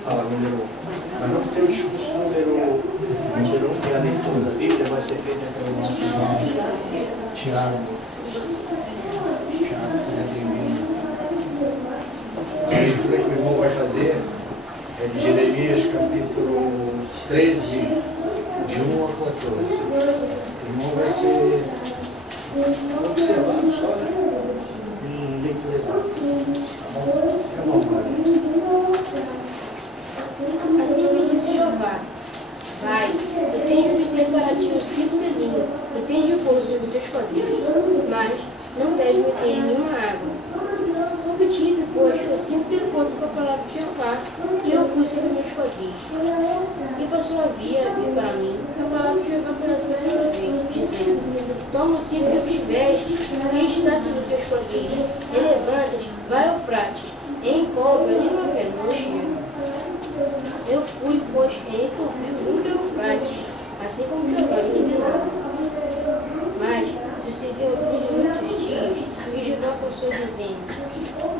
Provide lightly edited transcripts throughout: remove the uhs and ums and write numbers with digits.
sala número 1. Mas não temos curso número 1, que é a leitura da Bíblia, vai ser feita pelo nosso irmão Tiago. Tiago, seja bem-vindo. A leitura que o irmão vai fazer é de Jeremias, capítulo 13, de 1 a 14. O irmão vai ser observado só em leitura exata. Tá bom? É bom, Maria. Assim me disse Jeová: vai, e tens de meter para ti o cinto de linho, e tens de pôr sobre teus quadris, mas não deves meter em nenhuma água. Obtive, pois, o cinto de acordo com a palavra de Jeová, que eu pus sobre meus quadris. E passou a vir para mim a palavra de Jeová pela segunda vez, dizendo: toma o cinto que obtiveste, que está sobre teus quadris, e levanta-te, vai ao Eufrates, e encobre ali no Fenócio. Eu fui, pois, e encobriu junto ao Eufrates, assim como Jeová me ordenava. Mas sucedeu ao fim de muitos dias, e Jeová passou dizendo: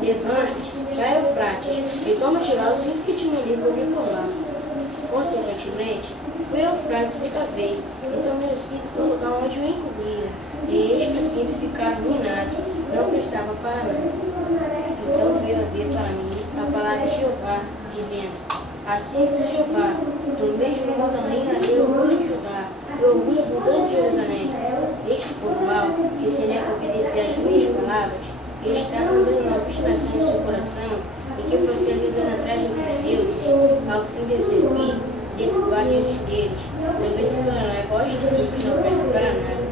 levanta-te, vai ao Eufrates, e toma-te lá o cinto que te mandei cobrir por lá. Consequentemente, fui ao Eufrates e cavei, e tomei o cinto do lugar onde o encobria, e este o cinto ficava arruinado, não prestava para nada. Então veio a vir para mim a palavra de Jeová, dizendo: assim diz Jeová, do mesmo modo reinarei o orgulho de Judá e o orgulho abundante de Jerusalém. Este povo mau, que se nega a obedecer às minhas palavras, que está andando na obstinação do seu coração, e que prossegue andando atrás de outros deuses, ao fim de eu servir, desse guarda diante deles, também se tornará igual de si, que não presta para nada.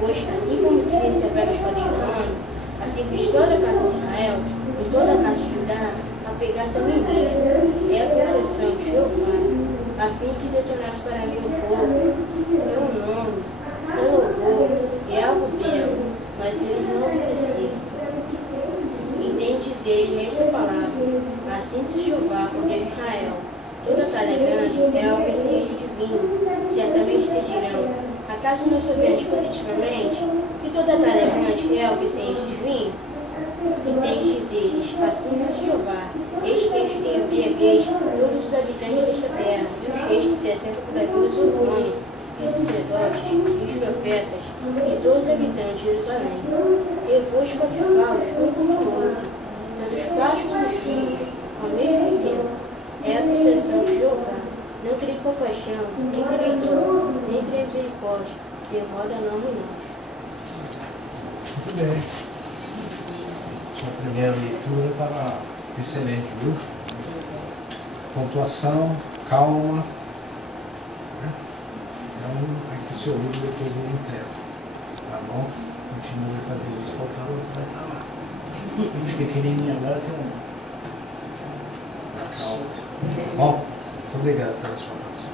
Pois, assim como se entrega os quadris do ano, assim fiz toda a casa de Israel e toda a casa de Judá a pegar-se a mim mesmo. É a concessão de Jeová, a fim que se tornasse para mim um povo, meu nome, meu louvor, é algo belo, mas eles não obedeceram. Entende dizer esta palavra: assim diz Jeová, o Deus de Israel, toda talha grande é algo excelente de vinho, certamente te dirão: acaso não soubemos positivamente que toda talha grande é algo excelente de vinho? Entende dizer-lhes: assim diz Jeová, eis que eles têm embriaguez todos os habitantes desta terra, e os reis que se assentam por aquilo sobre o trono, e os sacerdotes, e os profetas, e todos os habitantes de Jerusalém. Eu vou espatifá-los um contra o outro, tanto os pais como os filhos, ao mesmo tempo. É a possessão de Jeová. Não terei compaixão, nem terei dor, nem terei misericórdia, de modo a não arruinar. Muito bem. Sua primeira leitura estava excelente, viu? Pontuação, calma. Então, aqui o seu livro depois ele entrega. Tá bom? Continue a fazer isso, qualquer hora você vai estar lá. Os pequenininhos agora tem um. Bom, muito obrigado pela sua participação.